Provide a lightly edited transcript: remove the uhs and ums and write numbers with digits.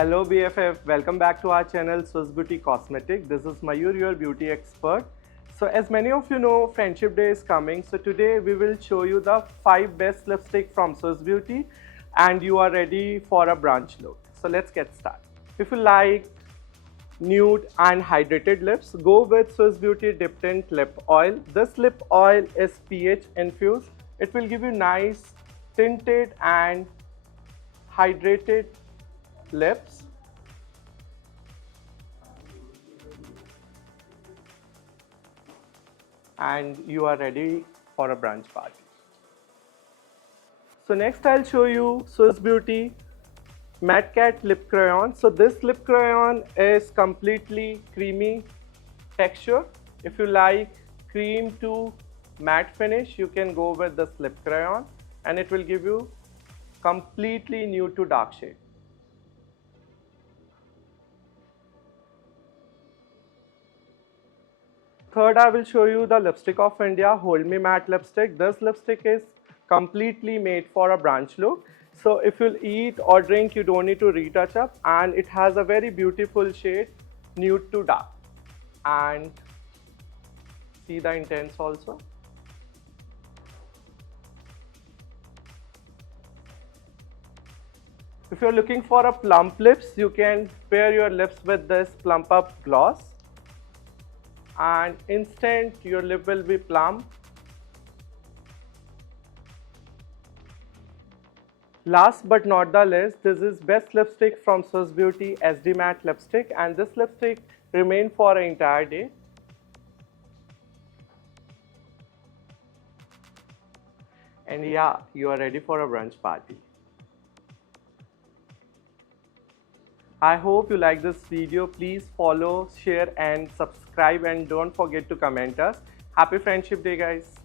Hello BFF, welcome back to our channel Swiss Beauty Cosmetic. This is Mayur, your beauty expert. So as many of you know, Friendship Day is coming. So today we will show you the 5 best lipstick from Swiss Beauty and you are ready for a brunch look. So let's get started. If you like nude and hydrated lips, go with Swiss Beauty Dip Tint Lip Oil. This lip oil is pH infused. It will give you nice tinted and hydrated lips. And you are ready for a brunch party. So next I'll show you Swiss Beauty Matte Cat Lip Crayon. So this lip crayon is completely creamy texture. If you like cream to matte finish, you can go with this lip crayon and it will give you completely nude to dark shade. Third, I will show you the lipstick of India, Hold Me Matte lipstick. This lipstick is completely made for a brunch look. So if you'll eat or drink, you don't need to retouch up, and it has a very beautiful shade, nude to dark. And see the intense also. If you're looking for a plump lips, you can pair your lips with this plump up gloss. And instant your lip will be plump. Last but not the least, this is best lipstick from Swiss Beauty SD Matte lipstick, and this lipstick remain for an entire day. And yeah, you are ready for a brunch party. I hope you like this video. Please follow, share and subscribe, and don't forget to comment us. Happy Friendship Day guys.